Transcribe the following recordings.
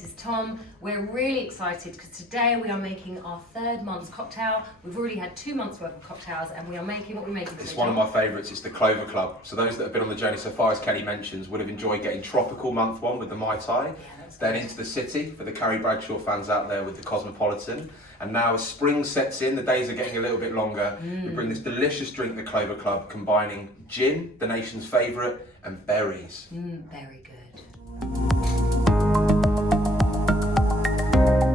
this is Tom. We're really excited because today we are making our 3rd month's cocktail. We've already had 2 months worth of cocktails and we are making what we're making today. It's one of my favourites, it's the Clover Club. So those that have been on the journey so far, as Kelly mentions, would have enjoyed getting tropical month 1 with the Mai Tai, then into the city for the Carrie Bradshaw fans out there with the Cosmopolitan. And now as spring sets in, the days are getting a little bit longer, we bring this delicious drink, the Clover Club, combining gin, the nation's favourite, and berries. Very good.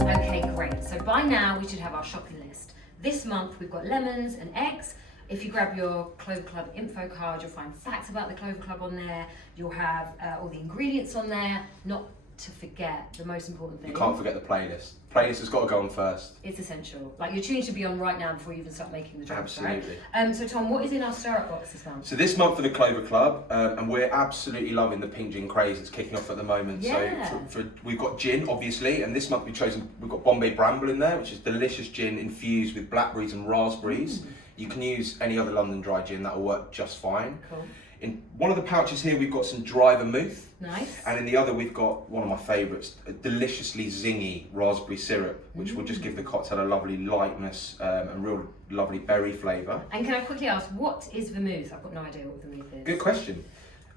Okay, great. So by now we should have our shopping list. This month we've got lemons and eggs. If you grab your Clover Club info card, you'll find facts about the Clover Club on there. You'll have all the ingredients on there. Not to forget the most important thing. You can't forget the playlist. Playlist has got to go on first. It's essential. Like your tune should be on right now before you even start making the drinks, Absolutely. right? So Tom, what is in our stir-up box this month? So this month for the Clover Club, and we're absolutely loving the pink gin craze that's kicking off at the moment. Yeah. So we've got gin, obviously, and this month we've got Bombay Bramble in there, which is delicious gin infused with blackberries and raspberries. You can use any other London dry gin, that'll work just fine. Cool. In one of the pouches here, we've got some dry vermouth. Nice. And in the other, we've got one of my favourites, a deliciously zingy raspberry syrup, which will just give the cocktail a lovely lightness and real lovely berry flavour. And can I quickly ask, what is vermouth? I've got no idea what vermouth is. Good question.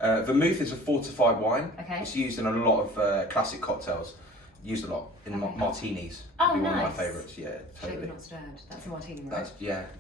Vermouth is a fortified wine. Okay. It's used in a lot of classic cocktails. Used a lot in martinis. Oh, Would be nice. one of my favourites. Yeah, Shaken, totally. not stirred. That's a martini, right?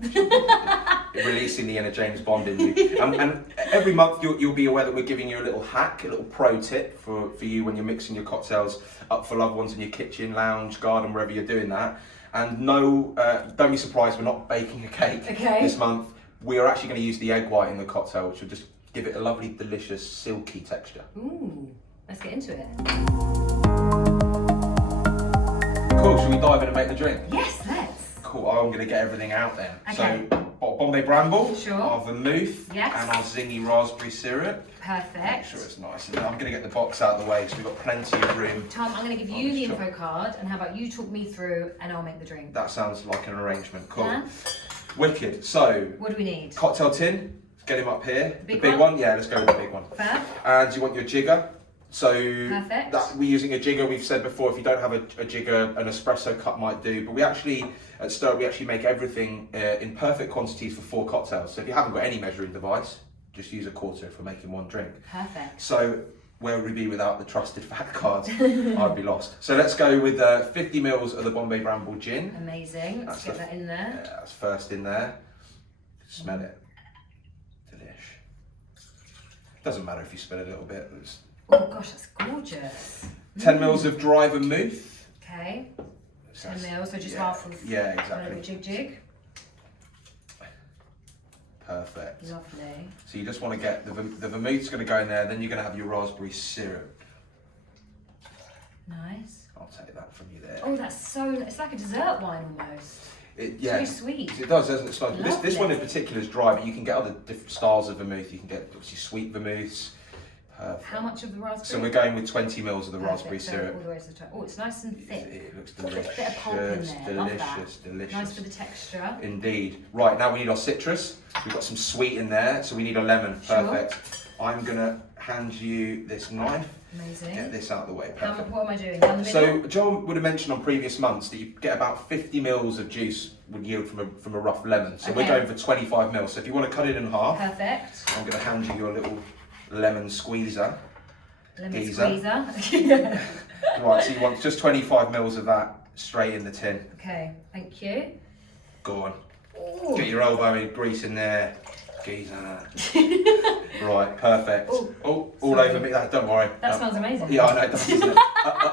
That's releasing the inner James Bond in you. And every month you'll be aware that we're giving you a little hack, a little pro tip for you when you're mixing your cocktails up for loved ones in your kitchen, lounge, garden, wherever you're doing that. And no, don't be surprised, we're not baking a cake this month. We are actually going to use the egg white in the cocktail, which will just give it a lovely, delicious, silky texture. Ooh, let's get into it. Cool, should we dive in and make the drink? Yes, let's. Cool, I'm going to get everything out then. Okay. So, Bombay Bramble, Sure. our vermouth, Yes. and our zingy raspberry syrup. Perfect. Make sure it's nice. And I'm going to get the box out of the way so we've got plenty of room. Tom, I'm going to give you the info card, and how about you talk me through and I'll make the drink. That sounds like an arrangement. Cool. Yeah. Wicked. So, What do we need? cocktail tin. Let's get him up here. Big the big one? one? Yeah, let's go with the big one. Fab. And you want your jigger. So Perfect. that we're using a jigger. We've said before, if you don't have a jigger, an espresso cup might do. But we actually, at Stir, we actually make everything in perfect quantities for 4 cocktails. So if you haven't got any measuring device, just use a quarter for making 1 drink. Perfect. So where would we be without the trusted fact cards? I'd be lost. So let's go with 50 mils of the Bombay Bramble gin. Amazing. Let's get that in there. Yeah, that's first in there. Smell it. Delish. Doesn't matter if you spill a little bit. It's Oh gosh, that's gorgeous. 10 mils of dry vermouth. Okay. 10 mils, so just yeah, half of yeah, a exactly. little jig. Perfect. Lovely. So you just want to get the vermouth's going to go in there, then you're going to have your raspberry syrup. Nice. I'll take that from you there. Oh, that's so, it's like a dessert wine almost. Yeah, It's very sweet. it does, doesn't it? So this one in Lovely. particular is dry, but you can get other different styles of vermouth. You can get obviously sweet vermouths. Perfect. How much of the raspberry? So we're going with 20 mils of the Perfect, raspberry so syrup. all the way to the top. Oh, it's nice and thick. It looks Got a delicious. bit of pulp in there. Love that. Delicious, delicious. Nice for the texture. Indeed. Right, now we need our citrus. We've got some sweet in there, so we need a lemon. Sure. Perfect. I'm going to hand you this knife. Amazing. Get this out of the way. Perfect. What am I doing? Down the middle? So John would have mentioned on previous months that you get about 50 mils of juice would yield from a rough lemon. So we're Okay. going for 25 mils. So if you want to cut it in half, Perfect. I'm going to hand you your little lemon squeezer. Lemon Geezer. squeezer. Right, so you want just 25 mils of that straight in the tin. Okay, thank you. Go on. Ooh. Get your elbow in, grease in there. Geezer. Right, perfect. Ooh, Oh, all sorry. over me. Don't worry. That smells amazing. Yeah, I know it does, doesn't it?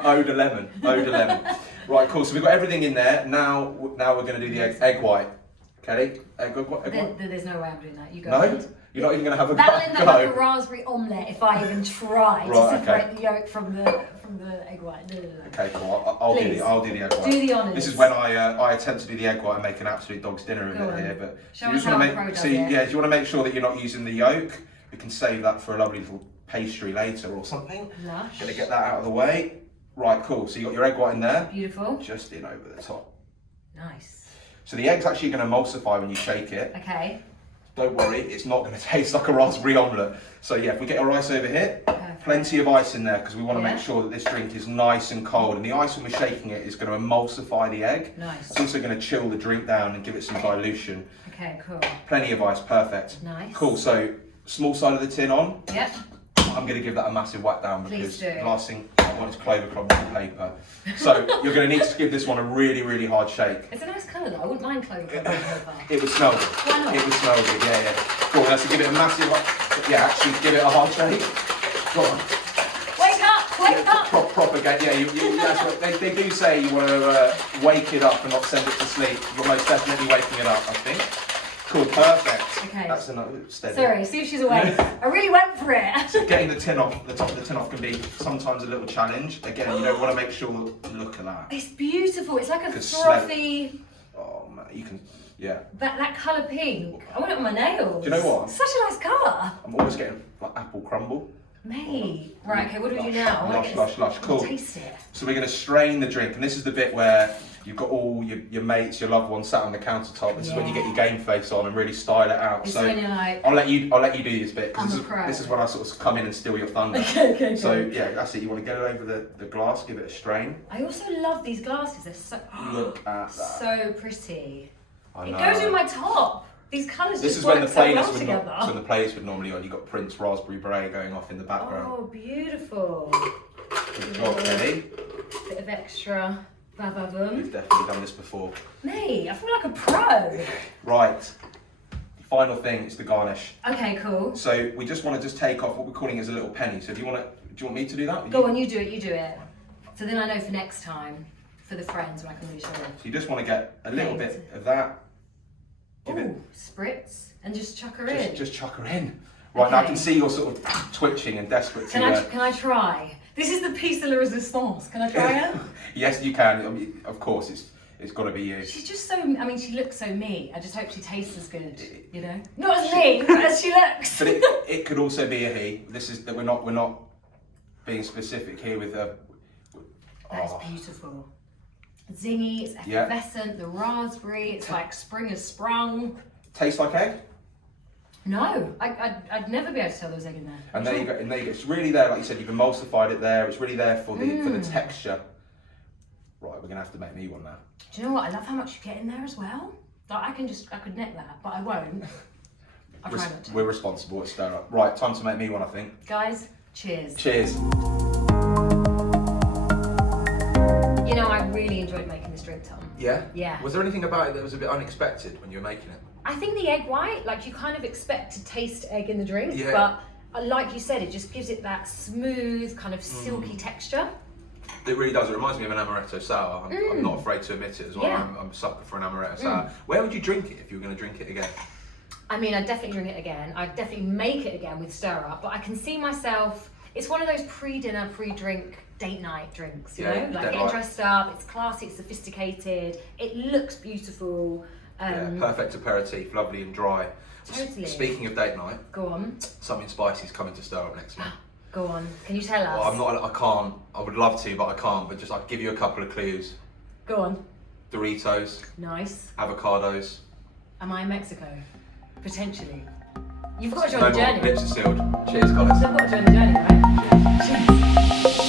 Ode a lemon. Ode a lemon. Right, cool. So we've got everything in there. Now we're going to do the egg white. Kelly, egg white? There's no way I'm doing that. You go No? ahead. You're not even going to have a That'll end up like a go? raspberry omelette if I even try to Right, separate okay. the yolk from the egg white. No. Okay, cool. I'll do Please. the egg white. Do the honours. This is when I attempt to do the egg white and make an absolute dog's dinner of Go it on. here. But Show you us just want how to a pro make does do it. you want to make sure that you're not using the yolk. We can save that for a lovely little pastry later or something. Lush. Gonna get that out of the way. Right, cool. So you got your egg white in there. Beautiful. Just in over the top. Nice. So the egg's actually going to emulsify when you shake it. Okay. don't worry, it's not going to taste like a raspberry omelette. So yeah, if we get our ice over here, Perfect. plenty of ice in there because we want to Yeah. make sure that this drink is nice and cold. And the ice, when we're shaking it, is going to emulsify the egg. Nice. It's also going to chill the drink down and give it some dilution. Okay, cool. Plenty of ice, perfect. Nice. Cool, so small side of the tin on. Yep. I'm going to give that a massive whack down because Please do. the last thing I want is Clover Club on paper. So you're going to need to give this one a really, really hard shake. It's a nice colour though. I wouldn't mind Clover Club on paper. It would smell good. Why not? It would smell good, yeah, yeah. Cool, now to give it a massive, yeah, actually give it a hard shake. Go on. Wake up! Wake up! Propagate, yeah, that's what they do say you want to wake it up and not send it to sleep. You're most definitely waking it up, I think. Cool, perfect. Okay. That's enough, steady. Sorry, see if she's awake. I really went for it. So getting the tin off, the top of the tin off can be sometimes a little challenge. Again, you don't want to make sure, look at that. It's beautiful. It's like a Could frothy, Oh man, you can, yeah. that colour pink. I want it on my nails. Do you know what? It's such a nice colour. I'm always getting like apple crumble. Mate. Right, okay, what do we do now? I wanna Lush, get lush, this- lush, cool. Taste it. So we're going to strain the drink, and this is the bit where you've got all your mates, your loved ones sat on the countertop. This is when you get your game face on and really style it out. It's So when you're like, I'll let you do this bit I'm because a pro. this is when I sort of come in and steal your thunder. okay. So yeah, that's it. You want to get it over the glass, give it a strain. I also love these glasses. They're so Look at that. so pretty. I It know. goes with my top. These colours This just is when work the so playlist well would together. that's when the playlist would normally on. You got Prince Raspberry Beret going off in the background. Oh, beautiful. Good job, Kelly. Bit of extra va-va-voom. You've definitely done this before. Mate, I feel like a pro. Right. Final thing is the garnish. Okay, cool. So we just want to take off what we're calling as a little penny. So do you want me to do that? Go on, you do it. So then I know for next time, for the friends, when I can really show them. So you just want to get a little Right. bit of that. Give Ooh, spritz, and just chuck her it. in. Just chuck her in. Right, now I Okay. can see you're sort of twitching and desperate to. Can I try? This is the piece de la resistance. Can I try it? Yes, you can. I mean, of course, it's got to be you. She's just so, I mean, she looks so me. I just hope she tastes as good, you know? Not as me, but as she looks. But it could also be a he. This is that we're not being specific here with a. That's Oh. beautiful. Zingy, it's Yeah. effervescent, the raspberry, it's like spring has sprung. Tastes like egg. No, I'd never be able to tell there was egg in there. And there you go. And there you go. It's really there, like you said. You've emulsified it there. It's really there for the texture. Right, we're gonna have to make me one now. Do you know what? I love how much you get in there as well. Like I could neck that, but I won't. I'll try not to. We're responsible at Stir Up. Right, time to make me one, I think. Guys, cheers. Cheers. You know, I really enjoyed making this drink, Tom. Yeah? Yeah. Was there anything about it that was a bit unexpected when you were making it? I think the egg white, like you kind of expect to taste egg in the drink, Yeah. but like you said, it just gives it that smooth, kind of silky texture. It really does. It reminds me of an amaretto sour. I'm not afraid to admit it as well. Yeah. I'm a sucker for an amaretto sour. Where would you drink it if you were going to drink it again? I mean, I'd definitely drink it again. I'd definitely make it again with stir up, but I can see myself, it's one of those pre-dinner, pre-drink, date night drinks, you Yeah, know? dead Like getting right. dressed up, it's classy, it's sophisticated, it looks beautiful. Yeah, perfect aperitif, lovely and dry. Totally. Speaking of date night, Go on, something spicy is coming to Stir Up next month. go on. Can you tell us? Well, I can't. I would love to, but I can't. But just I'll give you a couple of clues. Go on. Doritos, Nice. avocados. Am I in Mexico? Potentially. You've got to join No the more. journey. Lips are sealed. Cheers, guys. I've got to join the journey, right? Cheers.